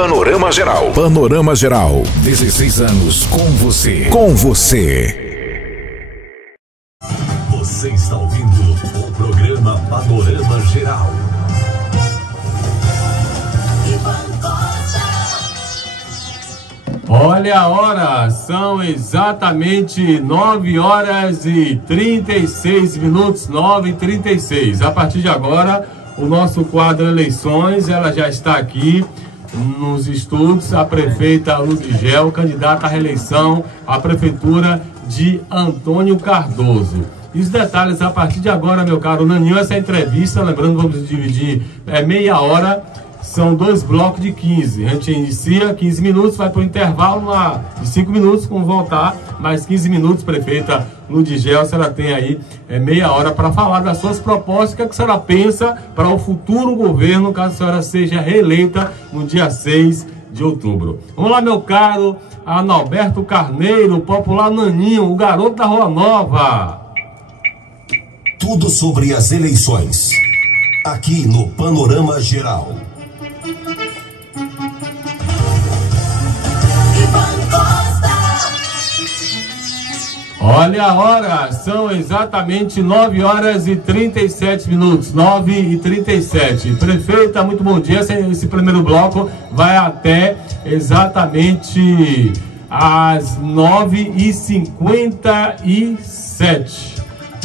Panorama Geral. Panorama Geral. 16 anos com você. Com você. Você está ouvindo o programa Panorama Geral. Olha a hora, são exatamente 9 horas e 36 minutos, 9h36. A partir de agora, o nosso quadro Eleições, ela já está aqui nos estúdios, a prefeita Ludigel, candidata à reeleição à prefeitura de Antônio Cardoso. E os detalhes a partir de agora, meu caro Naninho, essa entrevista, lembrando, vamos dividir meia hora, são 2 blocos de 15. A gente inicia 15 minutos, vai para o intervalo de 5 minutos, com voltar, mais 15 minutos, prefeita Ludigel, a senhora tem aí meia hora para falar das suas propostas, o que a senhora pensa para o futuro governo, caso a senhora seja reeleita no dia 6 de outubro. Vamos lá, meu caro Analberto Carneiro, o popular Naninho, o garoto da Rua Nova. Tudo sobre as eleições, aqui no Panorama Geral. Olha a hora, são exatamente 9 horas e 37 minutos, 9h37. Prefeita, muito bom dia. Esse primeiro bloco vai até exatamente às 9h57.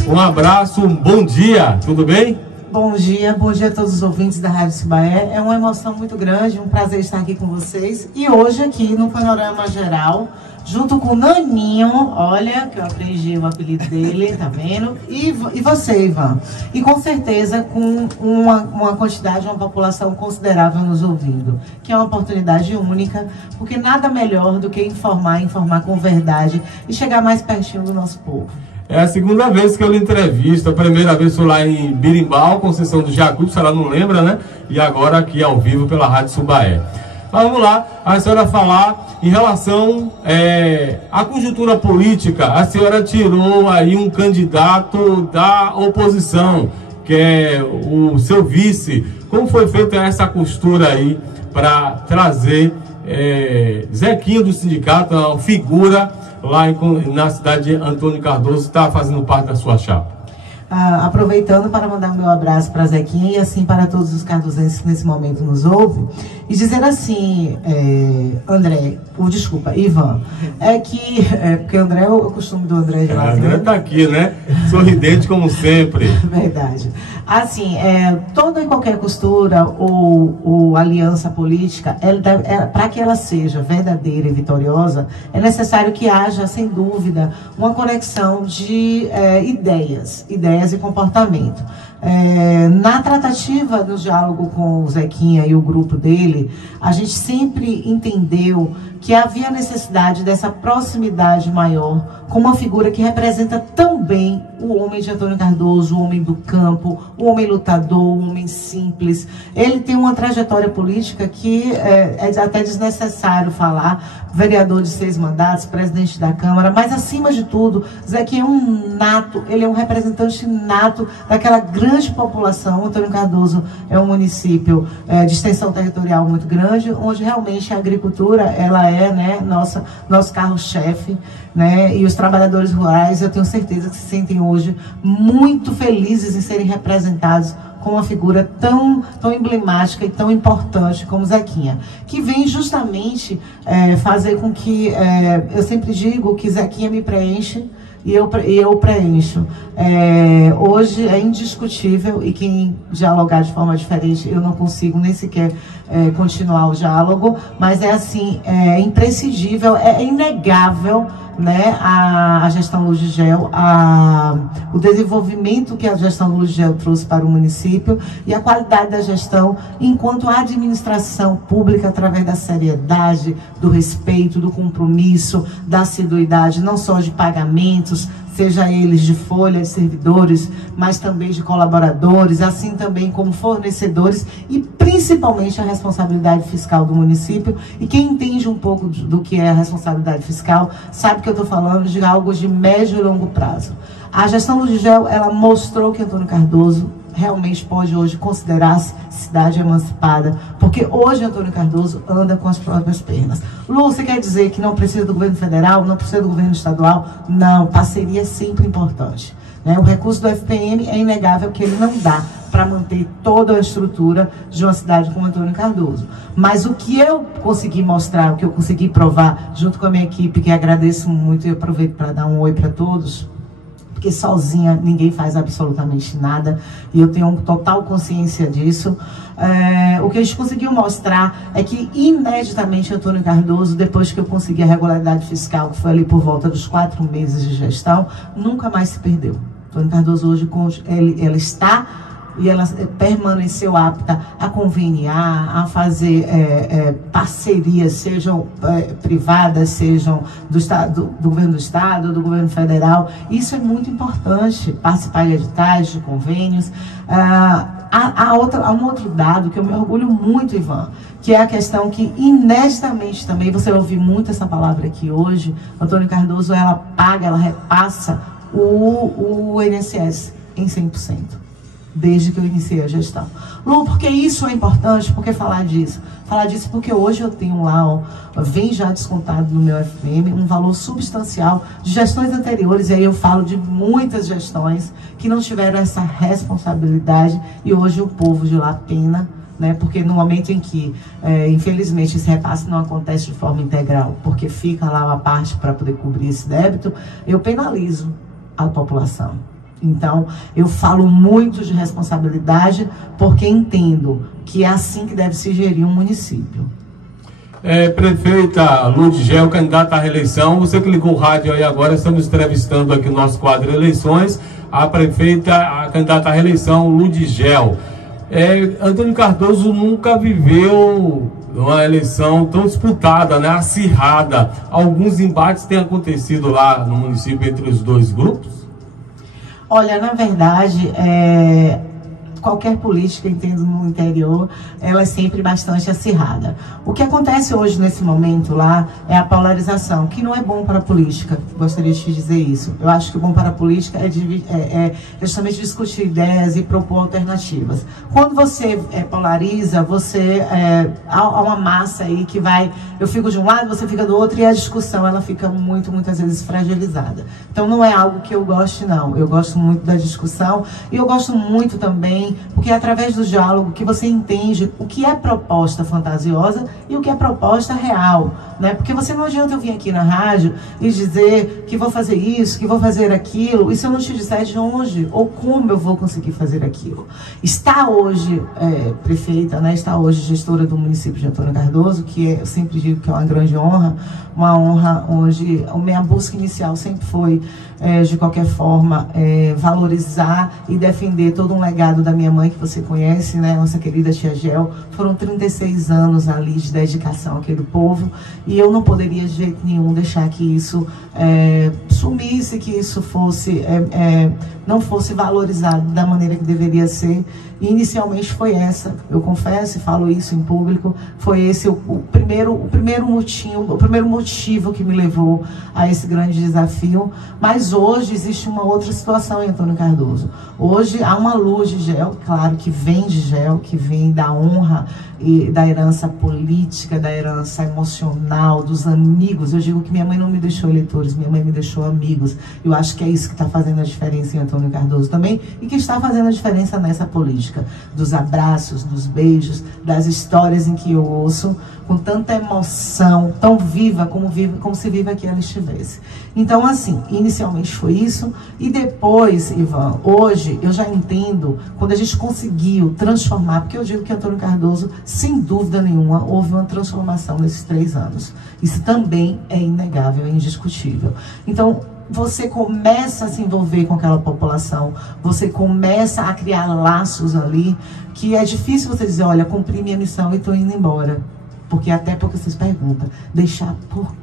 Um abraço, um bom dia, tudo bem? Bom dia a todos os ouvintes da Rádio Subaé. É uma emoção muito grande, um prazer estar aqui com vocês. E hoje aqui no Panorama Geral, junto com o Naninho, olha, que eu aprendi o apelido dele, tá vendo? E você, Ivan. E com certeza com uma quantidade, uma população considerável nos ouvindo. Que é uma oportunidade única, porque nada melhor do que informar com verdade e chegar mais pertinho do nosso povo. É a segunda vez que eu lhe entrevisto. A primeira vez foi lá em Birimbau, Conceição do Jacuípe, a senhora não lembra, né? E agora aqui ao vivo pela Rádio Subaé. Mas vamos lá, a senhora falar em relação à conjuntura política. A senhora tirou aí um candidato da oposição, que é o seu vice. Como foi feita essa costura aí para trazer Zequinho do sindicato, uma figura lá na cidade de Antônio Cardoso, está fazendo parte da sua chapa? Aproveitando para mandar meu abraço para Zequinha e assim para todos os cardozenses que nesse momento nos ouvem, e dizer assim, Ivan, porque André é o costume do André de lá. André está aqui, né? Sorridente como sempre. Verdade. Assim, toda e qualquer costura ou aliança política, para que ela seja verdadeira e vitoriosa, é necessário que haja, sem dúvida, uma conexão de ideias e comportamento. Na tratativa do diálogo com o Zequinha e o grupo dele, a gente sempre entendeu que havia necessidade dessa proximidade maior com uma figura que representa tão bem o homem de Antônio Cardoso, o homem do campo, o homem lutador, o homem simples. Ele tem uma trajetória política que é até desnecessário falar, vereador de 6 mandatos, presidente da Câmara, mas acima de tudo, Zequinha é um nato, ele é um representante nato daquela grande população. Antônio Cardoso é um município de extensão territorial muito grande, onde realmente a agricultura, ela é, né, nosso carro-chefe, né, e os trabalhadores rurais, eu tenho certeza que se sentem hoje muito felizes em serem representados com uma figura tão emblemática e tão importante como Zequinha, que vem justamente fazer com que, eu sempre digo que Zequinha me preenche e eu preencho. Hoje é indiscutível, e quem dialogar de forma diferente, eu não consigo nem sequer continuar o diálogo, mas assim, é imprescindível, é inegável, né, a gestão Ludigel, o desenvolvimento que a gestão Ludigel trouxe para o município e a qualidade da gestão enquanto administração pública, através da seriedade, do respeito, do compromisso, da assiduidade, não só de pagamentos, seja eles de folha de servidores, mas também de colaboradores, assim também como fornecedores, e principalmente a responsabilidade fiscal do município. E quem entende um pouco do que é a responsabilidade fiscal sabe que eu estou falando de algo de médio e longo prazo. A gestão Ludigel, ela mostrou que Antônio Cardoso realmente pode hoje considerar-se cidade emancipada, porque hoje Antônio Cardoso anda com as próprias pernas. Lu, você quer dizer que não precisa do governo federal, não precisa do governo estadual? Não, parceria é sempre importante. O recurso do FPM é inegável que ele não dá para manter toda a estrutura de uma cidade como Antônio Cardoso. Mas o que eu consegui mostrar, o que eu consegui provar, junto com a minha equipe, que agradeço muito e aproveito para dar um oi para todos, porque sozinha ninguém faz absolutamente nada, e eu tenho total consciência disso. O que a gente conseguiu mostrar é que, ineditamente, Antônio Cardoso, depois que eu consegui a regularidade fiscal, que foi ali por volta dos 4 meses de gestão, nunca mais se perdeu. Antônio Cardoso hoje, ela está e ela permaneceu apta a conveniar, a fazer parcerias, sejam privadas, sejam do governo do Estado, do governo federal. Isso é muito importante, participar de editais, de convênios. Há um outro dado que eu me orgulho muito, Ivan, que é a questão que, ineditamente também, você vai ouvir muito essa palavra aqui hoje, Antônio Cardoso, ela repassa o INSS em 100%, desde que eu iniciei a gestão. Lu, porque isso é importante? Por que falar disso? Falar disso porque hoje eu tenho lá, vem já descontado no meu FPM, um valor substancial de gestões anteriores, e aí eu falo de muitas gestões que não tiveram essa responsabilidade, e hoje o povo de lá pena, porque no momento em que, infelizmente, esse repasse não acontece de forma integral, porque fica lá uma parte para poder cobrir esse débito, eu penalizo a população. Então, eu falo muito de responsabilidade, porque entendo que é assim que deve se gerir um município. Prefeita Ludigel, candidata à reeleição, você que ligou o rádio aí agora, estamos entrevistando aqui no nosso quadro de eleições, a prefeita, a candidata à reeleição, Ludigel. Antônio Cardoso nunca viveu uma eleição tão disputada, acirrada. Alguns embates têm acontecido lá no município entre os dois grupos? Olha, na verdade, qualquer política, entendo, no interior, ela é sempre bastante acirrada. O que acontece hoje, nesse momento lá, é a polarização, que não é bom para a política. Gostaria de te dizer isso. Eu acho que o bom para a política é justamente discutir ideias e propor alternativas. Quando você polariza, há uma massa aí que vai... Eu fico de um lado, você fica do outro, e a discussão, ela fica muitas vezes fragilizada. Então, não é algo que eu goste, não. Eu gosto muito da discussão, e eu gosto muito também, porque é através do diálogo que você entende o que é proposta fantasiosa e o que é proposta real, Porque você não adianta eu vir aqui na rádio e dizer que vou fazer isso, que vou fazer aquilo, e se eu não te disser de onde ou como eu vou conseguir fazer aquilo. Está hoje prefeita, está hoje gestora do município de Antônio Cardoso, que eu sempre digo que é uma grande honra, uma honra onde a minha busca inicial sempre foi, de qualquer forma, valorizar e defender todo um legado da minha mãe, que você conhece, nossa querida tia Gel. Foram 36 anos ali de dedicação àquele povo, e eu não poderia de jeito nenhum deixar que isso sumisse, que isso fosse, não fosse valorizado da maneira que deveria ser. E inicialmente foi essa, eu confesso e falo isso em público, foi esse o primeiro motivo que me levou a esse grande desafio. Mas hoje existe uma outra situação em Antônio Cardoso. Hoje há uma luz de Gel, claro, que vem de Gel, que vem da honra e da herança política, da herança emocional, dos amigos. Eu digo que minha mãe não me deixou eleitores, minha mãe me deixou amigos. Eu acho que é isso que está fazendo a diferença em Antônio Cardoso também, e que está fazendo a diferença nessa política. Dos abraços, dos beijos, das histórias em que eu ouço com tanta emoção, tão viva como se viva que ela estivesse. Então, assim, inicialmente foi isso, e depois, Ivan, hoje eu já entendo, quando a gente conseguiu transformar, porque eu digo que Antônio Cardoso, sem dúvida nenhuma, houve uma transformação nesses 3 anos. Isso também é inegável, é indiscutível. Então, você começa a se envolver com aquela população, você começa a criar laços ali, que é difícil você dizer, olha, cumpri minha missão e estou indo embora. Porque vocês perguntam, deixar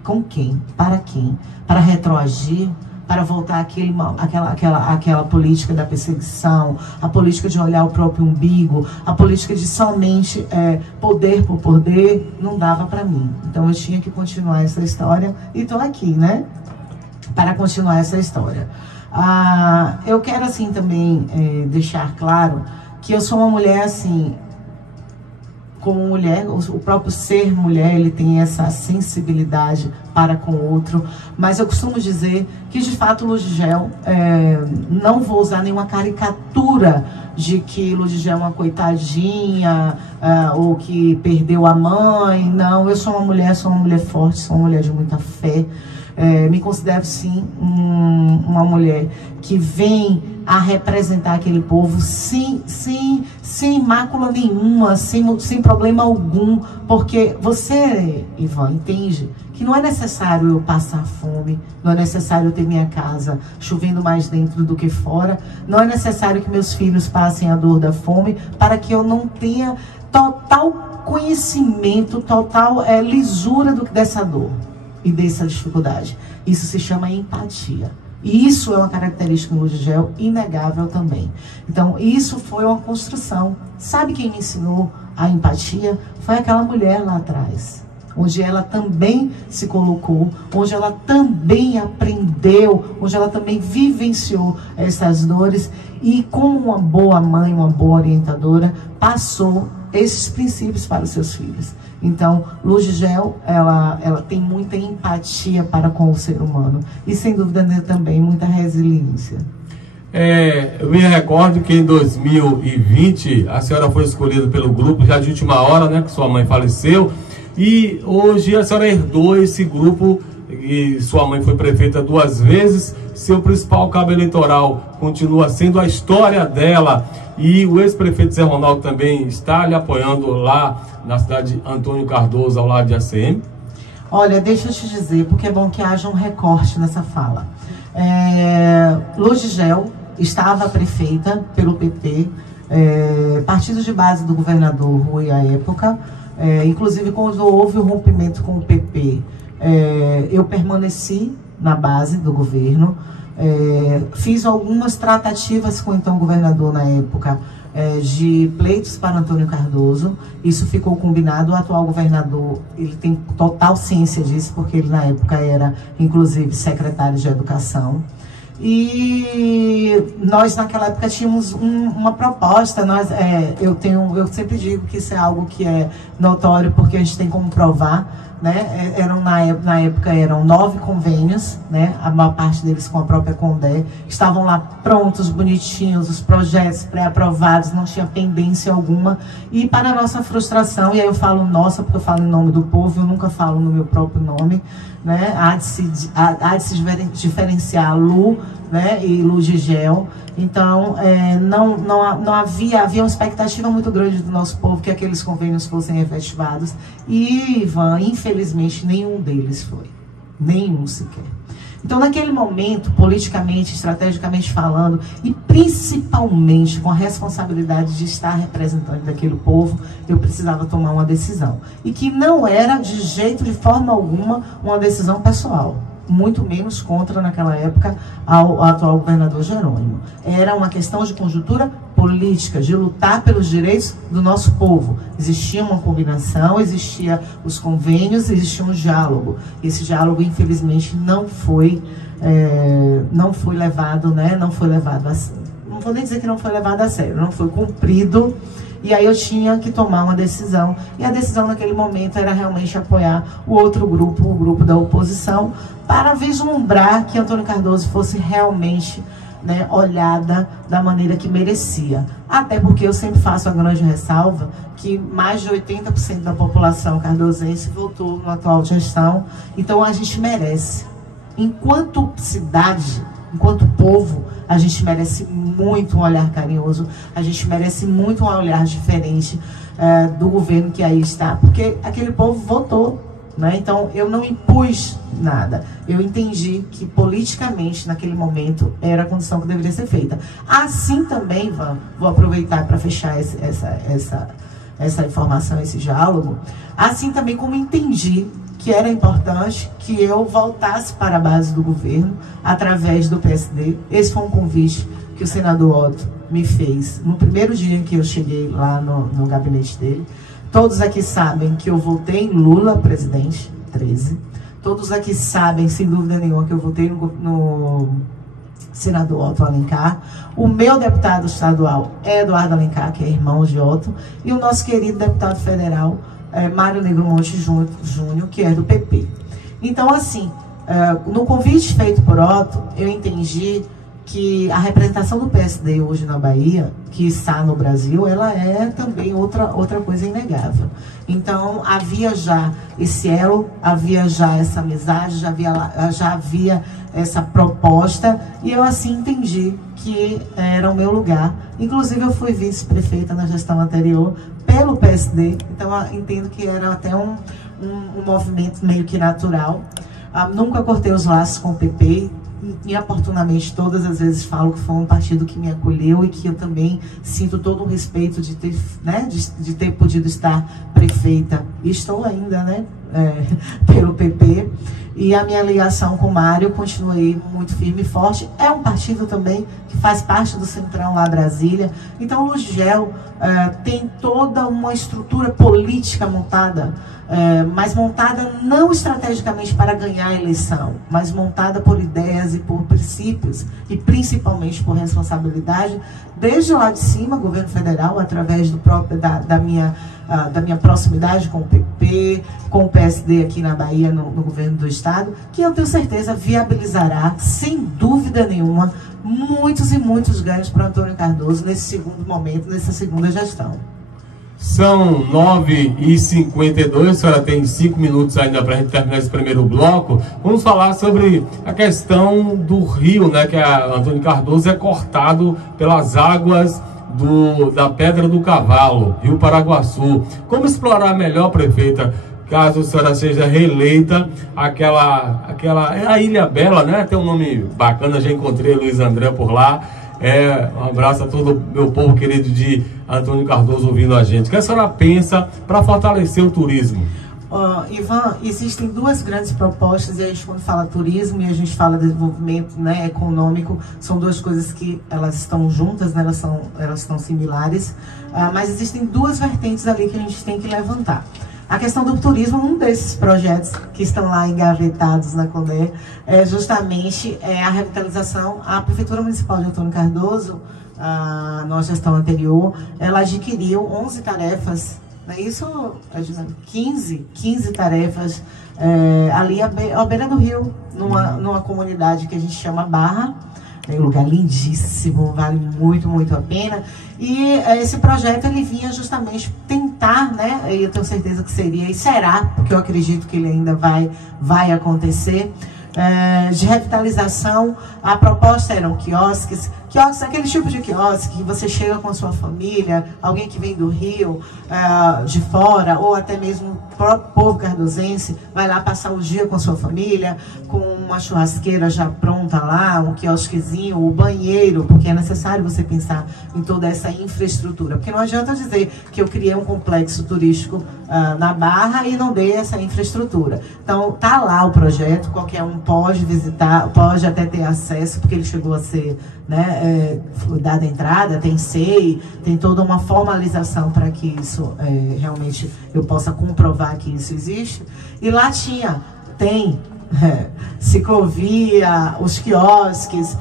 com quem? Para quem? Para retroagir? Para voltar àquela política da perseguição, a política de olhar o próprio umbigo, a política de somente poder por poder, não dava para mim. Então eu tinha que continuar essa história, e estou aqui, para continuar essa história. Eu quero, assim, também deixar claro que eu sou uma mulher assim, como mulher, o próprio ser mulher, ele tem essa sensibilidade para com o outro, mas eu costumo dizer que de fato Ludigel, não vou usar nenhuma caricatura de que Ludigel é uma coitadinha, ou que perdeu a mãe. Não, eu sou uma mulher forte, sou uma mulher de muita fé. Me considero sim uma mulher que vem a representar aquele povo sem mácula nenhuma, sem problema algum, porque você, Ivan, entende que não é necessário eu passar fome, não é necessário eu ter minha casa chovendo mais dentro do que fora, não é necessário que meus filhos passem a dor da fome para que eu não tenha total conhecimento, total lisura dessa dor e dessa dificuldade. Isso se chama empatia. E isso é uma característica do Ludigel inegável também. Então, isso foi uma construção. Sabe quem me ensinou a empatia? Foi aquela mulher lá atrás, onde ela também se colocou, onde ela também aprendeu, onde ela também vivenciou essas dores e, como uma boa mãe, uma boa orientadora, passou esses princípios para os seus filhos. Então, Ludigel, ela tem muita empatia para com o ser humano e, sem dúvida, também muita resiliência. Eu me recordo que em 2020 a senhora foi escolhida pelo grupo já de última hora, né, que sua mãe faleceu, e hoje a senhora herdou esse grupo e sua mãe foi prefeita 2 vezes. Seu principal cabo eleitoral continua sendo a história dela, e o ex-prefeito Zé Ronaldo também está lhe apoiando lá na cidade de Antônio Cardoso, ao lado de ACM. Olha, deixa eu te dizer, porque é bom que haja um recorte nessa fala. Ludigel estava prefeita pelo PP, partido de base do governador Rui à época, inclusive quando houve o rompimento com o PP, eu permaneci na base do governo, fiz algumas tratativas com o então governador na época, de pleitos para Antônio Cardoso. Isso ficou combinado. O atual governador, ele tem total ciência disso, porque ele na época era inclusive secretário de Educação. E nós naquela época tínhamos uma proposta. Eu sempre digo que isso é algo que é notório, porque a gente tem como provar, né? Na época eram 9 convênios, né? A maior parte deles com a própria Condé, estavam lá prontos, bonitinhos, os projetos pré-aprovados, não tinha pendência alguma. E para a nossa frustração, e aí eu falo nossa porque eu falo em nome do povo, eu nunca falo no meu próprio nome, né? Há de se diferenciar Lu, né? E Ludigel. Então, havia uma expectativa muito grande do nosso povo que aqueles convênios fossem efetivados. E, Ivan, infelizmente, nenhum deles foi. Nenhum sequer. Então, naquele momento, politicamente, estrategicamente falando, e principalmente com a responsabilidade de estar representando daquele povo, eu precisava tomar uma decisão. E que não era, de forma alguma, uma decisão pessoal. Muito menos contra, naquela época, ao atual governador Jerônimo. Era uma questão de conjuntura política, de lutar pelos direitos do nosso povo. Existia uma combinação, existia os convênios, existia um diálogo. Esse diálogo, infelizmente, não foi levado, né? Não foi levado a sério. Não vou nem dizer que não foi levado a sério, não foi cumprido. E aí eu tinha que tomar uma decisão, e a decisão naquele momento era realmente apoiar o outro grupo, o grupo da oposição, para vislumbrar que Antônio Cardoso fosse realmente, né, olhada da maneira que merecia. Até porque eu sempre faço a grande ressalva que mais de 80% da população cardosense votou na atual gestão, então a gente merece. Enquanto cidade, enquanto povo, a gente merece muito um olhar carinhoso, a gente merece muito um olhar diferente do governo que aí está, porque aquele povo votou, né? Então eu não impus nada, eu entendi que politicamente naquele momento era a condição que deveria ser feita. Assim também, vou aproveitar para fechar essa informação, esse diálogo, assim também como entendi que era importante que eu voltasse para a base do governo através do PSD. Esse foi um convite que o senador Otto me fez no primeiro dia em que eu cheguei lá no gabinete dele. Todos aqui sabem que eu votei em Lula, presidente, 13. Todos aqui sabem, sem dúvida nenhuma, que eu votei senador Otto Alencar, o meu deputado estadual é Eduardo Alencar, que é irmão de Otto, e o nosso querido deputado federal, Mário Negromonte Júnior, que é do PP. Então, assim, no convite feito por Otto, eu entendi que a representação do PSD hoje na Bahia, que está no Brasil, ela é também outra coisa inegável. Então, havia já esse elo, havia já essa amizade, já havia essa proposta, e eu assim entendi que era o meu lugar. Inclusive, eu fui vice-prefeita na gestão anterior pelo PSD, então eu entendo que era até um movimento meio que natural. Nunca cortei os laços com o PP, inoportunamente todas as vezes falo que foi um partido que me acolheu e que eu também sinto todo o respeito de ter, né, de ter podido estar prefeita, e estou ainda, né, pelo PP, e a minha ligação com o Mário continuei muito firme e forte. É um partido também que faz parte do Centrão lá Brasília. Então o Lugel tem toda uma estrutura política montada, mas montada não estrategicamente para ganhar a eleição, mas montada por ideias e por princípios, e principalmente por responsabilidade, desde lá de cima, governo federal, através do próprio, da minha proximidade com o PP, com o PSD aqui na Bahia, no governo do estado, que eu tenho certeza viabilizará, sem dúvida nenhuma, muitos e muitos ganhos para Antônio Cardoso nesse segundo momento, nessa segunda gestão. São 9h52, a senhora tem 5 minutos ainda para a gente terminar esse primeiro bloco. Vamos falar sobre a questão do rio, né, que Antônio Cardoso é cortado pelas águas da Pedra do Cavalo, Rio Paraguaçu. Como explorar melhor, prefeita, caso a senhora seja reeleita, a Ilha Bela, né? Tem um nome bacana, já encontrei Luiz André por lá. Um abraço a todo o meu povo querido de Antônio Cardoso ouvindo a gente. O que a senhora pensa para fortalecer o turismo? Ivan, existem duas grandes propostas, e a gente, quando fala turismo e a gente fala de desenvolvimento, né, econômico, são duas coisas que elas estão juntas, né, elas estão similares, mas existem duas vertentes ali que a gente tem que levantar. A questão do turismo, um desses projetos que estão lá engavetados na CONDER, é justamente a revitalização. A Prefeitura Municipal de Antônio Cardoso, na gestão anterior, ela adquiriu 11 tarefas, isso, 15 tarefas ali à beira do rio, numa comunidade que a gente chama Barra. É um lugar lindíssimo, vale muito, muito a pena. E esse projeto, ele vinha justamente tentar, né, e eu tenho certeza que seria, e será, porque eu acredito que ele ainda vai acontecer, de revitalização. A proposta eram quiosques, aquele tipo de quiosque que você chega com a sua família, alguém que vem do Rio, de fora, ou até mesmo o próprio povo cardosense, vai lá passar o dia com a sua família, com uma churrasqueira já pronta lá, um quiosquezinho, o banheiro, porque é necessário você pensar em toda essa infraestrutura, porque não adianta dizer que eu criei um complexo turístico na Barra e não dei essa infraestrutura. Então, tá lá o projeto, qualquer um pode visitar, pode até ter acesso, porque ele chegou a ser, né, dada entrada, tem SEI, tem toda uma formalização para que isso realmente eu possa comprovar que isso existe. E lá tem ciclovia, os quiosques,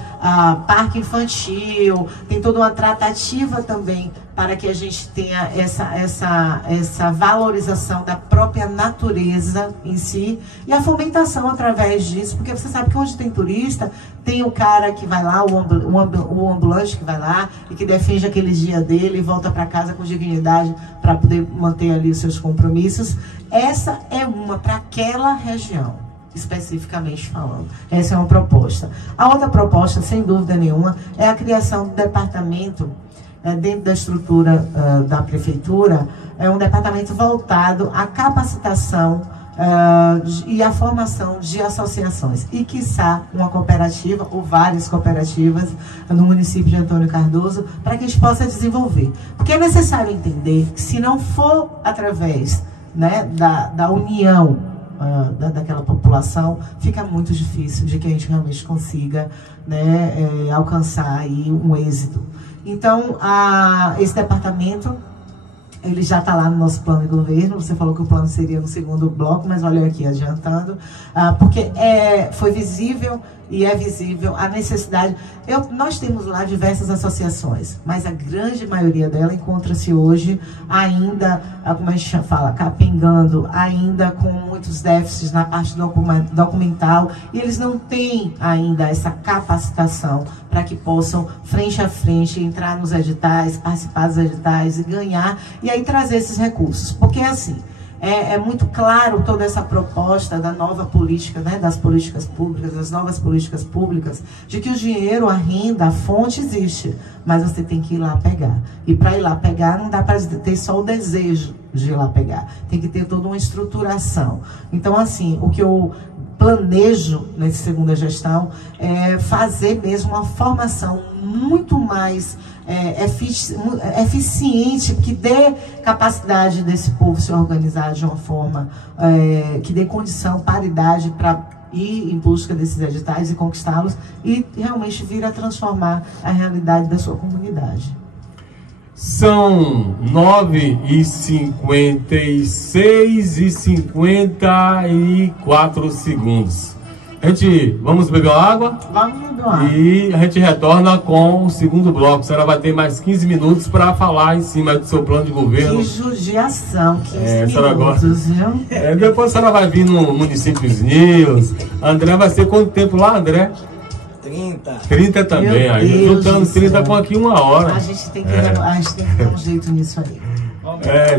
parque infantil, tem toda uma tratativa também para que a gente tenha essa valorização da própria natureza em si, e a fomentação através disso, porque você sabe que onde tem turista, tem o cara que vai lá, o ambulante que vai lá e que defende aquele dia dele e volta para casa com dignidade para poder manter ali os seus compromissos. Essa é uma para aquela região, especificamente falando. Essa é uma proposta. A outra proposta, sem dúvida nenhuma, é a criação do departamento dentro da estrutura da prefeitura, um departamento voltado à capacitação e à formação de associações, e quiçá uma cooperativa ou várias cooperativas no município de Antônio Cardoso, para que a gente possa desenvolver. Porque é necessário entender que, se não for através, né, da união daquela população, fica muito difícil de que a gente realmente consiga, né, alcançar aí um êxito. Então, esse departamento, ele já está lá no nosso plano de governo. Você falou que o plano seria no segundo bloco, mas olha aqui, adiantando, porque foi visível e é visível a necessidade. Nós temos lá diversas associações, mas a grande maioria dela encontra-se hoje ainda, como a gente fala, capengando, ainda com muitos déficits na parte documental, e eles não têm ainda essa capacitação para que possam, frente a frente, entrar nos editais, participar dos editais e ganhar, e aí trazer esses recursos. Porque assim, é muito claro toda essa proposta da nova política, né, das políticas públicas, das novas políticas públicas, de que o dinheiro, a renda, a fonte existe, mas você tem que ir lá pegar. E para ir lá pegar, não dá para ter só o desejo de ir lá pegar. Tem que ter toda uma estruturação. Então, assim, o que eu planejo nessa segunda gestão é fazer mesmo uma formação muito mais eficiente, que dê capacidade desse povo se organizar de uma forma que dê condição, paridade para ir em busca desses editais e conquistá-los e realmente vir a transformar a realidade da sua comunidade. São 9h56 e 54 segundos. Vamos beber uma água? Vamos beber uma água. E a gente retorna com o segundo bloco. A senhora vai ter mais 15 minutos para falar em cima do seu plano de governo. Que judiação, 15 minutos, viu? Depois a senhora vai vir no Municípios News. André vai ser quanto tempo lá, André? 30 também. Meu aí Deus juntando 30 com aqui 1 hora. A gente tem que dar um jeito nisso aí.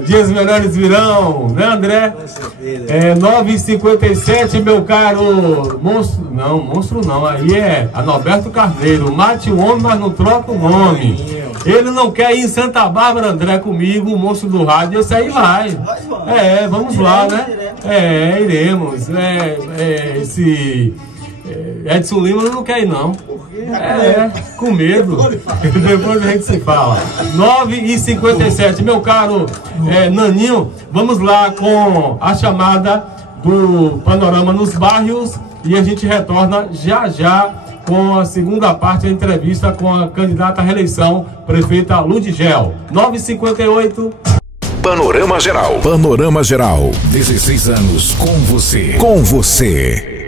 Dias melhores virão, né, André? Com certeza. 9h57, meu caro monstro não, aí é Adalberto Carneiro. Mate o homem, mas não troca o nome. Ele não quer ir em Santa Bárbara, André, comigo, o monstro do rádio, esse aí vai. Vamos lá, né? Iremos. Esse Edson Lima não quer ir, não. Com medo. Depois a gente se fala. 9h57, meu caro Naninho, vamos lá com a chamada do Panorama nos Bairros e a gente retorna já com a segunda parte da entrevista com a candidata à reeleição, prefeita Ludigel. 9h58. Panorama Geral. Panorama Geral. 16 anos com você. Com você.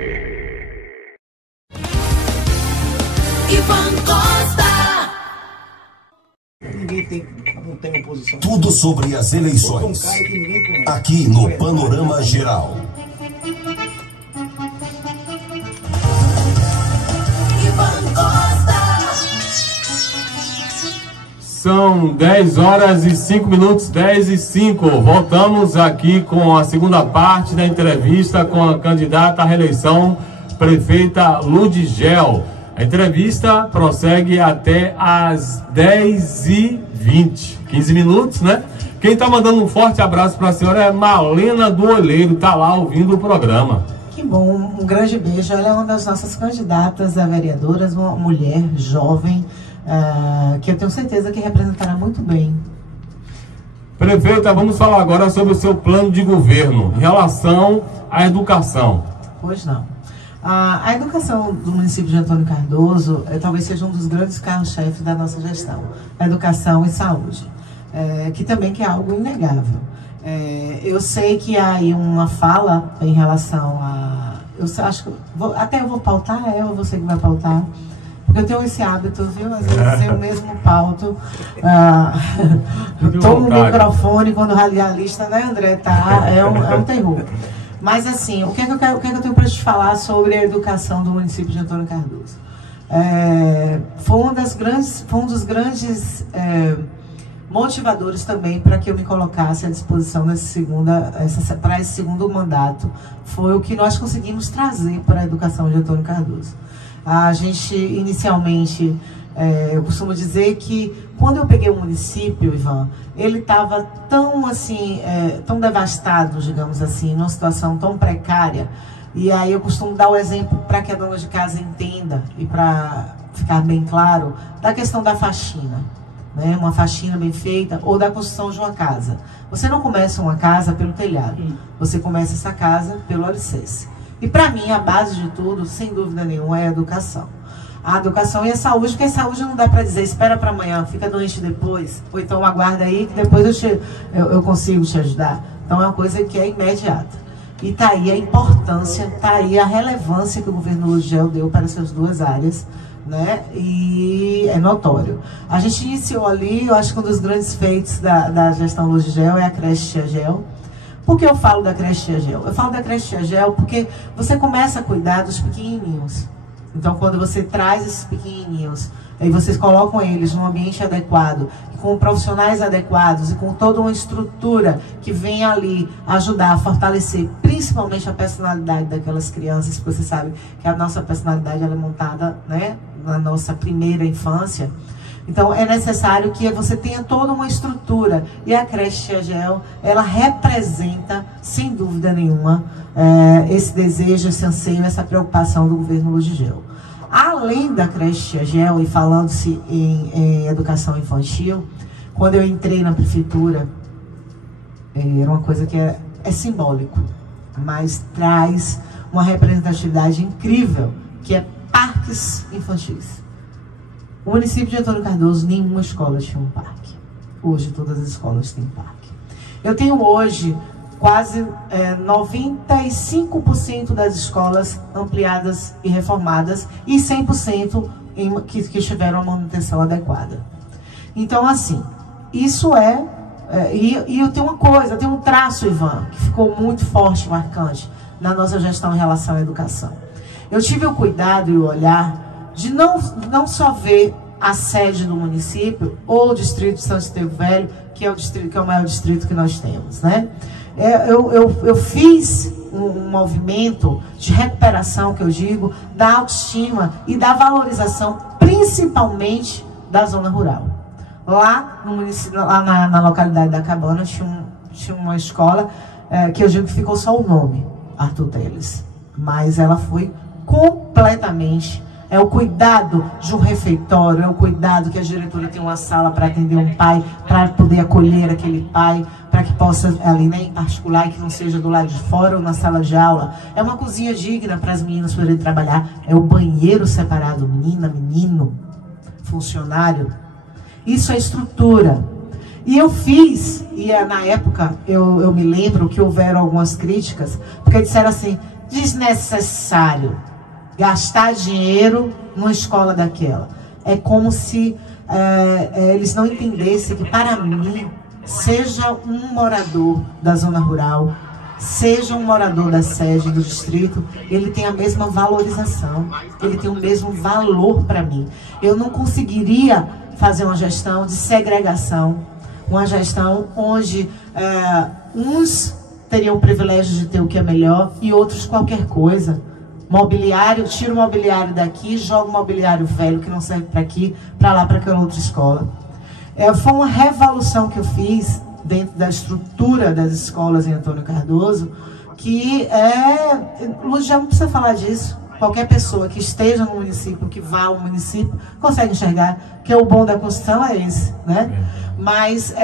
Tudo sobre as eleições. Aqui no Panorama Geral. São 10h05, 10h05. Voltamos aqui com a segunda parte da entrevista com a candidata à reeleição, prefeita Ludigel. A entrevista prossegue até às 10h20. 15 minutos, né? Quem está mandando um forte abraço para a senhora é Malena do Olheiro, está lá ouvindo o programa. Que bom, um grande beijo. Ela é uma das nossas candidatas a vereadoras, uma mulher jovem, que eu tenho certeza que representará muito bem. Prefeita, vamos falar agora sobre o seu plano de governo em relação à educação. Pois não. A educação do município de Antônio Cardoso talvez seja um dos grandes carros-chefes da nossa gestão. A educação e saúde, que também é algo inegável. Eu sei que há aí uma fala em relação a... Eu acho que eu vou pautar, ou você que vai pautar? Porque eu tenho esse hábito, viu? Às vezes eu mesmo pauto. Tomo o microfone quando o radialista, né, André? É um terror. Mas assim, o que eu tenho para te falar sobre a educação do município de Antônio Cardoso? Foi um dos grandes motivadores também para que eu me colocasse à disposição para esse segundo mandato. Foi o que nós conseguimos trazer para a educação de Antônio Cardoso. A gente, inicialmente, eu costumo dizer que quando eu peguei o município, Ivan, ele estava tão assim, tão devastado, digamos assim, numa situação tão precária. E aí eu costumo dar o exemplo para que a dona de casa entenda e para ficar bem claro da questão da faxina, né? Uma faxina bem feita ou da construção de uma casa. Você não começa uma casa pelo telhado, você começa essa casa pelo alicerce. E para mim a base de tudo, sem dúvida nenhuma, é a educação. A educação e a saúde, porque a saúde não dá para dizer, espera para amanhã, fica doente depois, ou então aguarda aí que depois eu consigo te ajudar. Então é uma coisa que é imediata. E está aí a importância, está aí a relevância que o governo Lugel deu para essas duas áreas, né? E é notório. A gente iniciou ali, eu acho que um dos grandes feitos da gestão Lugel é a creche Tia Gel. Por que eu falo da creche Tia Gel? Eu falo da creche Tia Gel porque você começa a cuidar dos pequenininhos. Então, quando você traz esses pequenininhos, aí vocês colocam eles num ambiente adequado, com profissionais adequados e com toda uma estrutura que vem ali ajudar a fortalecer principalmente a personalidade daquelas crianças, porque você sabe que a nossa personalidade ela é montada, né, na nossa primeira infância. Então, é necessário que você tenha toda uma estrutura. E a creche Tia Gel, ela representa, sem dúvida nenhuma, esse desejo, esse anseio, essa preocupação do governo Lugel. Além da creche Tia Gel, e falando-se em educação infantil, quando eu entrei na prefeitura, era uma coisa que é simbólico, mas traz uma representatividade incrível, que é parques infantis. O município de Antônio Cardoso, nenhuma escola tinha um parque. Hoje todas as escolas têm parque. Eu tenho hoje quase 95% das escolas ampliadas e reformadas e 100% que tiveram a manutenção adequada. Então, assim, isso e eu tenho uma coisa, eu tenho um traço, Ivan, que ficou muito forte, marcante na nossa gestão em relação à educação. Eu tive o cuidado e o olhar de não só ver a sede do município ou o distrito de São Estevão Velho, que é o maior distrito que nós temos, né? Eu fiz um movimento de recuperação, que eu digo, da autoestima e da valorização, principalmente da zona rural. Lá no município, lá na localidade da Cabana, tinha uma escola que eu digo que ficou só o nome, Arthur Teles, mas ela foi completamente... É o cuidado de um refeitório, é o cuidado que a diretora tem uma sala para atender um pai, para poder acolher aquele pai, para que possa, ali, né, em particular, que não seja do lado de fora ou na sala de aula. É uma cozinha digna para as meninas poderem trabalhar. É o banheiro separado, menina, menino, funcionário. Isso é estrutura. E eu fiz, e na época eu me lembro que houveram algumas críticas, porque disseram assim, desnecessário gastar dinheiro numa escola daquela. É como se eles não entendessem que, para mim, seja um morador da zona rural, seja um morador da sede do distrito, ele tem a mesma valorização, ele tem o mesmo valor para mim. Eu não conseguiria fazer uma gestão de segregação, uma gestão onde uns teriam o privilégio de ter o que é melhor e outros qualquer coisa. Mobiliário, tira o mobiliário daqui, joga o mobiliário velho que não serve para aqui, para lá, para aquela outra escola. Foi uma revolução que eu fiz dentro da estrutura das escolas em Antônio Cardoso, que Lugel não precisa falar disso. Qualquer pessoa que esteja no município, que vá ao município, consegue enxergar que o bom da construção é esse, né? Mas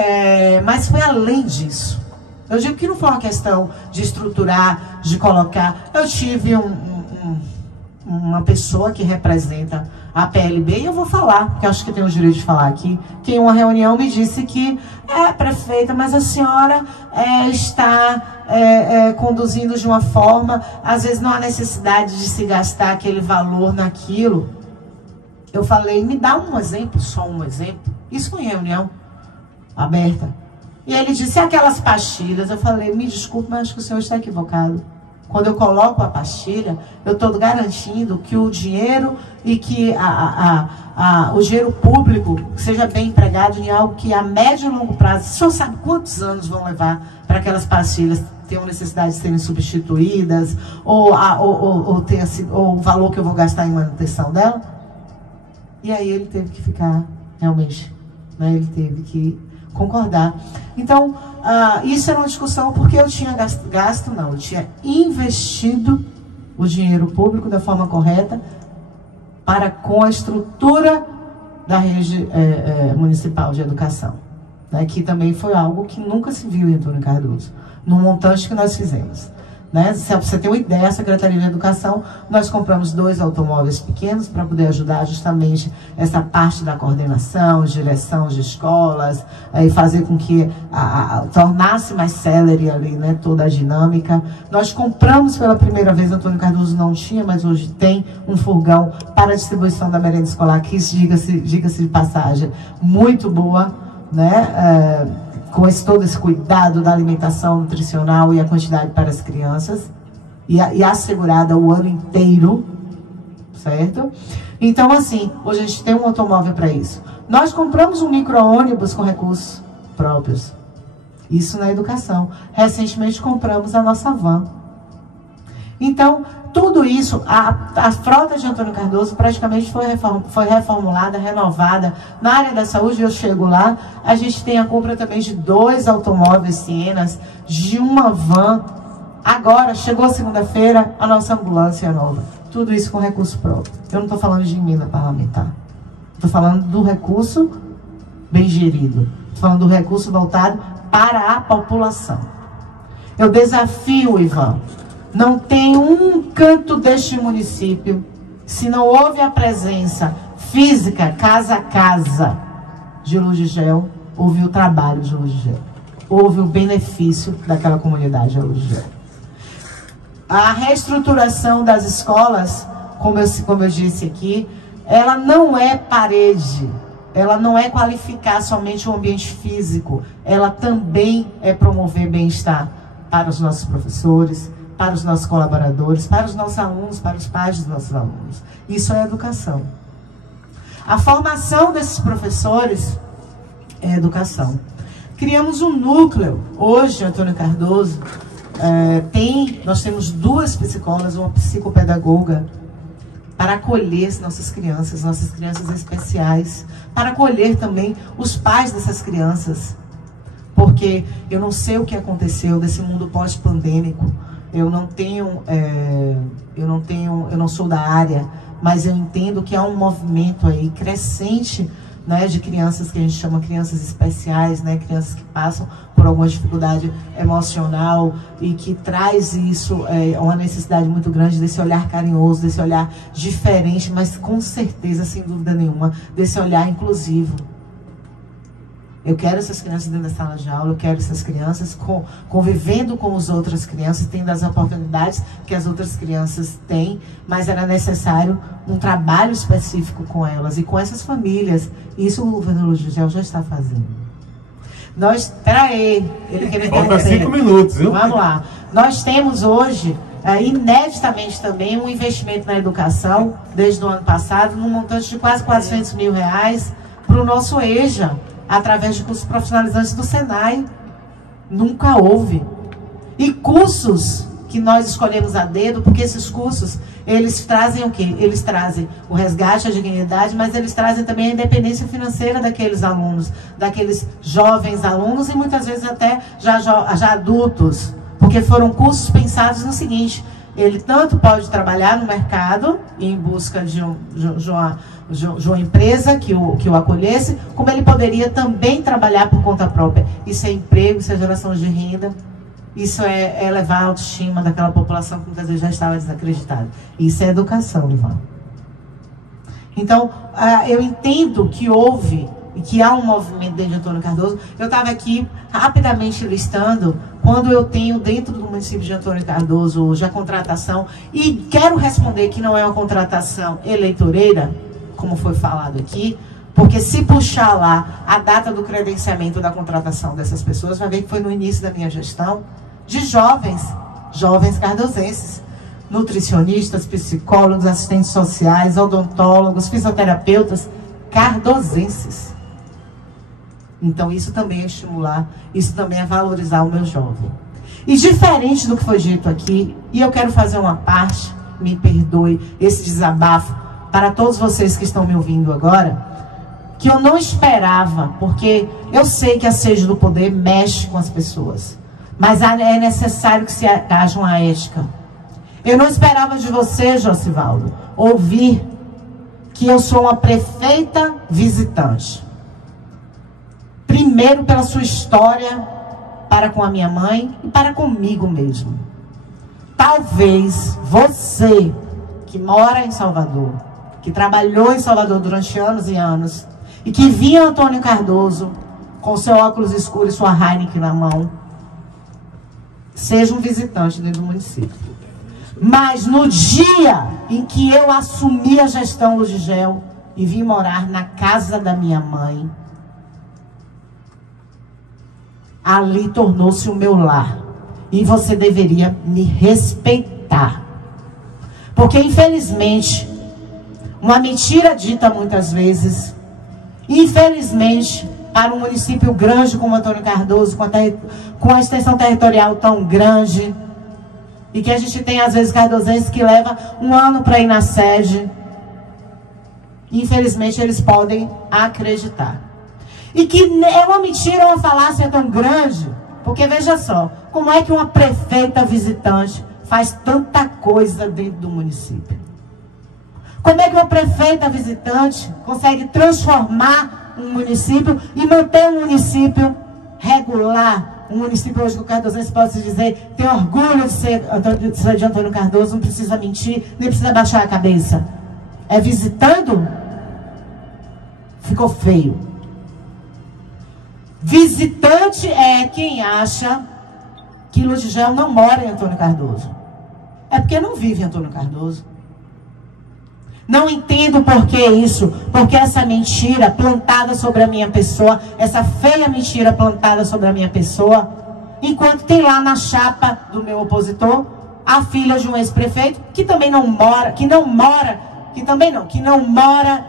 foi além disso. Eu digo que não foi uma questão de estruturar, de colocar. Eu tive uma pessoa que representa a PLB, e eu vou falar, porque eu acho que tenho o direito de falar aqui, que em uma reunião me disse que, prefeita, mas a senhora está conduzindo de uma forma, às vezes não há necessidade de se gastar aquele valor naquilo. Eu falei, me dá um exemplo, só um exemplo. Isso foi em reunião aberta. E ele disse, aquelas pastilhas. Eu falei, me desculpe, mas acho que o senhor está equivocado. Quando eu coloco a pastilha, eu estou garantindo que o dinheiro e que o dinheiro público seja bem empregado em algo que a médio e longo prazo, o senhor sabe quantos anos vão levar para aquelas pastilhas tenham necessidade de serem substituídas, ou o valor que eu vou gastar em manutenção dela? E aí ele teve que ficar, realmente, né, ele teve que concordar. Então, isso era uma discussão porque eu tinha eu tinha investido o dinheiro público da forma correta com a estrutura da rede municipal de educação, né, que também foi algo que nunca se viu em Antônio Cardoso, no montante que nós fizemos. Né? Se você tem uma ideia, a Secretaria de Educação, nós compramos 2 automóveis pequenos para poder ajudar justamente essa parte da coordenação, direção de escolas, e fazer com que tornasse mais célere ali, né, toda a dinâmica. Nós compramos pela primeira vez, Antônio Cardoso não tinha, mas hoje tem um furgão para a distribuição da merenda escolar, que diga-se de passagem, muito boa, né? Com todo esse cuidado da alimentação nutricional e a quantidade para as crianças, e assegurada o ano inteiro, certo? Então, assim, hoje a gente tem um automóvel para isso. Nós compramos um micro-ônibus com recursos próprios. Isso na educação. Recentemente compramos a nossa van. Então, tudo isso, a frota de Antônio Cardoso praticamente foi reformulada, renovada. Na área da saúde, eu chego lá, a gente tem a compra também de 2 automóveis Sienas, de uma van. Agora, chegou a segunda-feira, a nossa ambulância nova. Tudo isso com recurso próprio. Eu não estou falando de emenda parlamentar. Estou falando do recurso bem gerido. Estou falando do recurso voltado para a população. Eu desafio, Ivan. Não tem um canto deste município, se não houve a presença física, casa a casa, de luz de gel, houve o trabalho de luz de gel. Houve o benefício daquela comunidade a luz de gel. A reestruturação das escolas, como eu disse aqui, ela não é parede, ela não é qualificar somente o ambiente físico, ela também é promover bem-estar para os nossos professores, para os nossos colaboradores, para os nossos alunos, para os pais dos nossos alunos. Isso é educação. A formação desses professores é educação. Criamos um núcleo. Hoje, Antônio Cardoso, nós temos 2 psicólogas, uma psicopedagoga, para acolher nossas crianças especiais, para acolher também os pais dessas crianças. Porque eu não sei o que aconteceu desse mundo pós-pandêmico. Eu não sou da área, mas eu entendo que há um movimento aí crescente, né, de crianças que a gente chama crianças especiais, né, crianças que passam por alguma dificuldade emocional e que traz isso, uma necessidade muito grande desse olhar carinhoso, desse olhar diferente, mas com certeza, sem dúvida nenhuma, desse olhar inclusivo. Eu quero essas crianças dentro da sala de aula, eu quero essas crianças convivendo com as outras crianças, tendo as oportunidades que as outras crianças têm, mas era necessário um trabalho específico com elas e com essas famílias. Isso o governo Luz de Gel já está fazendo. Falta 5 minutos, viu? Vamos lá. Nós temos hoje, ineditamente também, um investimento na educação, desde o ano passado, num montante de quase R$400 mil para o nosso EJA, através de cursos profissionalizantes do Senai. Nunca houve. E cursos que nós escolhemos a dedo, porque esses cursos, eles trazem o quê? Eles trazem o resgate, a dignidade, mas eles trazem também a independência financeira daqueles alunos, daqueles jovens alunos e muitas vezes até já adultos, porque foram cursos pensados no seguinte: ele tanto pode trabalhar no mercado em busca de uma empresa que o acolhesse, como ele poderia também trabalhar por conta própria. Isso é emprego, isso é geração de renda, isso é elevar a autoestima daquela população que muitas vezes já estava desacreditada. Isso é educação, Ivan. Então, eu entendo que houve e que há um movimento dentro de Antônio Cardoso. Eu estava aqui rapidamente listando quando eu tenho dentro do município de Antônio Cardoso hoje a contratação, e quero responder que não é uma contratação eleitoreira, como foi falado aqui, porque se puxar lá a data do credenciamento da contratação dessas pessoas, vai ver que foi no início da minha gestão, de jovens cardosenses, nutricionistas, psicólogos, assistentes sociais, odontólogos, fisioterapeutas, cardosenses. Então isso também é estimular, isso também é valorizar o meu jovem. E diferente do que foi dito aqui, e eu quero fazer uma parte, me perdoe esse desabafo para todos vocês que estão me ouvindo agora, que eu não esperava, porque eu sei que a sede do poder mexe com as pessoas, mas é necessário que se haja uma ética. Eu não esperava de você, Josivaldo, ouvir que eu sou uma prefeita visitante. Primeiro pela sua história para com a minha mãe e para comigo mesmo. talvez você, que mora em Salvador, que trabalhou em Salvador durante anos e anos, e que via Antônio Cardoso com seu óculos escuro e sua Heineken na mão, seja um visitante dentro do município. Mas no dia em que eu assumi a gestão Ludigel e vim morar na casa da minha mãe, ali tornou-se o meu lar. E você deveria me respeitar. Porque, infelizmente, uma mentira dita muitas vezes, infelizmente, para um município grande como Antônio Cardoso, com a extensão territorial tão grande, e que a gente tem, às vezes, cardosenses que leva um ano para ir na sede, infelizmente, eles podem acreditar. E que é uma mentira, uma falácia tão grande, porque veja só, como é que uma prefeita visitante faz tanta coisa dentro do município? Como é que uma prefeita visitante consegue transformar um município e manter um município regular? Um município hoje do Cardosense pode se dizer, tem orgulho de ser de Antônio Cardoso, não precisa mentir, nem precisa baixar a cabeça. É visitando? Ficou feio. Visitante é quem acha que Ludigel não mora em Antônio Cardoso. É porque não vive em Antônio Cardoso. Não entendo por que isso. Porque essa mentira plantada sobre a minha pessoa, essa feia mentira plantada sobre a minha pessoa, enquanto tem lá na chapa do meu opositor a filha de um ex-prefeito que também não mora, que não mora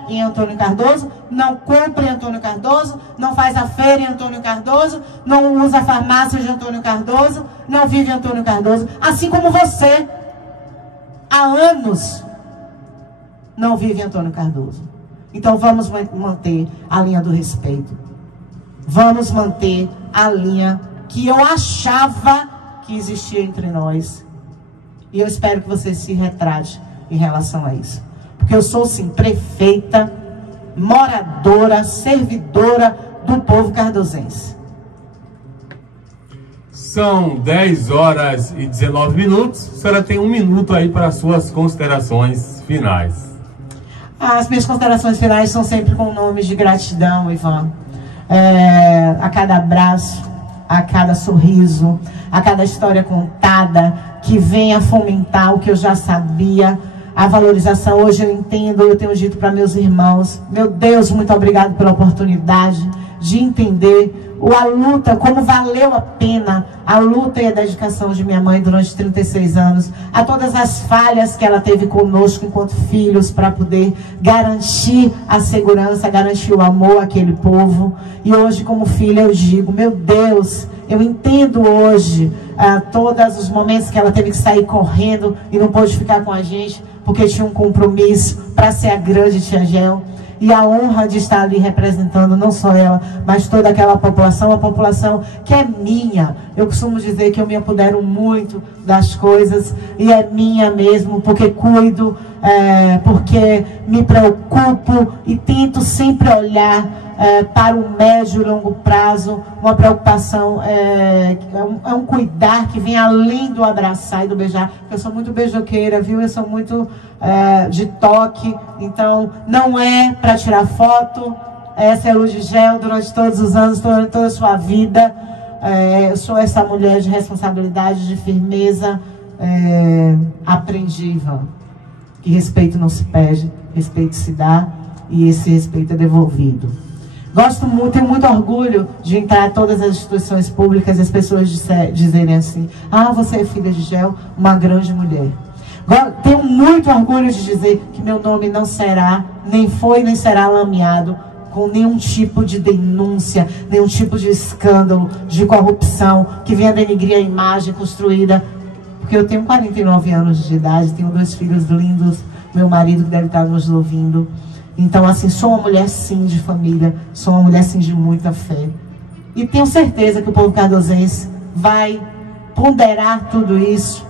em Antônio Cardoso, não compra em Antônio Cardoso, não faz a feira em Antônio Cardoso, não usa a farmácia de Antônio Cardoso, não vive em Antônio Cardoso, assim como você, há anos, não vive em Antônio Cardoso. Então vamos manter a linha do respeito. Vamos manter a linha que eu achava que existia entre nós. E eu espero que você se retrate em relação a isso. Porque eu sou, sim, prefeita, moradora, servidora do povo cardosense. São 10 horas e 19 minutos. A senhora tem 1 minuto aí para suas considerações finais. As minhas considerações finais são sempre com nomes de gratidão, Ivan. A cada abraço, a cada sorriso, a cada história contada que venha fomentar o que eu já sabia. A valorização, hoje eu entendo, eu tenho dito para meus irmãos, meu Deus, muito obrigado pela oportunidade de entender a luta, como valeu a pena a luta e a dedicação de minha mãe durante 36 anos, a todas as falhas que ela teve conosco enquanto filhos para poder garantir a segurança, garantir o amor àquele povo. E hoje, como filha, eu digo, meu Deus, eu entendo hoje todos os momentos que ela teve que sair correndo e não pôde ficar com a gente, porque tinha um compromisso para ser a grande tia Gel. E a honra de estar ali representando não só ela, mas toda aquela população, a população que é minha. Eu costumo dizer que eu me apodero muito das coisas, e é minha mesmo, porque cuido, porque me preocupo e tento sempre olhar para o médio e longo prazo. Uma preocupação, é um cuidar que vem além do abraçar e do beijar. Eu sou muito beijoqueira, viu? Eu sou muito de toque, então não é para tirar foto. Essa é a Ludigel durante todos os anos, durante toda a sua vida. Eu sou essa mulher de responsabilidade, de firmeza. Aprendi, Ivan, que respeito não se pede, respeito se dá, e esse respeito é devolvido. Gosto muito, tenho muito orgulho de entrar em todas as instituições públicas e as pessoas dizerem assim: ah, você é filha de Gel, uma grande mulher. Tenho muito orgulho de dizer que meu nome não será, nem foi, nem será lameado com nenhum tipo de denúncia, nenhum tipo de escândalo, de corrupção, que venha denigrir a imagem construída. Porque eu tenho 49 anos de idade, tenho 2 filhos lindos, meu marido que deve estar nos ouvindo. Então, assim, sou uma mulher, sim, de família, sou uma mulher, sim, de muita fé. E tenho certeza que o povo cardosense vai ponderar tudo isso,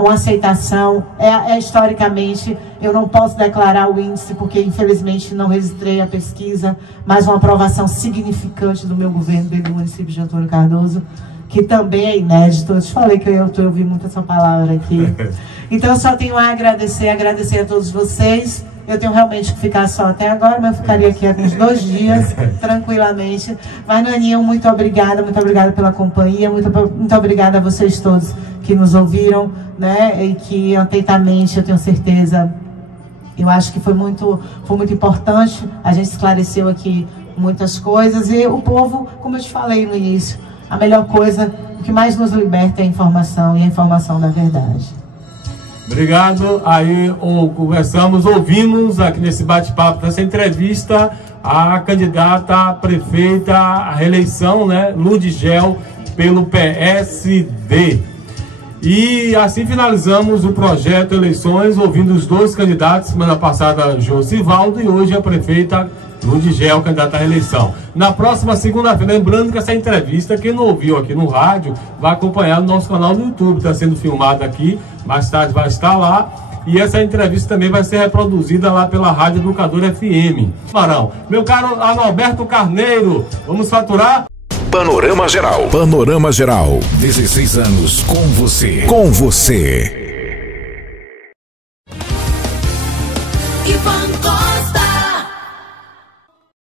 uma aceitação. Historicamente, eu não posso declarar o índice, porque, infelizmente, não registrei a pesquisa, mas uma aprovação significante do meu governo dentro do município de Antônio Cardoso. que também é inédito. Eu te falei que eu ouvi muito essa palavra aqui. Então, eu só tenho a agradecer a todos vocês. Eu tenho realmente que ficar só até agora, mas eu ficaria aqui uns 2 dias, tranquilamente. Mas, Naninha, muito obrigada pela companhia, muito obrigada a vocês todos que nos ouviram, né? E que atentamente, eu tenho certeza, eu acho que foi muito importante. A gente esclareceu aqui muitas coisas e o povo, como eu te falei no início, a melhor coisa, o que mais nos liberta é a informação e a informação da verdade. Obrigado. Aí ouvimos aqui nesse bate-papo, nessa entrevista, a candidata a prefeita à reeleição, né, Ludigel, pelo PSD. E assim finalizamos o projeto Eleições, ouvindo os 2 candidatos, semana passada Josivaldo e hoje a prefeita Ludigel, candidata à reeleição. Na próxima segunda-feira, lembrando que essa entrevista, quem não ouviu aqui no rádio, vai acompanhar no nosso canal no YouTube, está sendo filmada aqui, mais tarde vai estar lá, e essa entrevista também vai ser reproduzida lá pela Rádio Educador FM. Marão, meu caro Adalberto Carneiro, vamos faturar? Panorama Geral. Panorama Geral. 16 anos com você. Com você.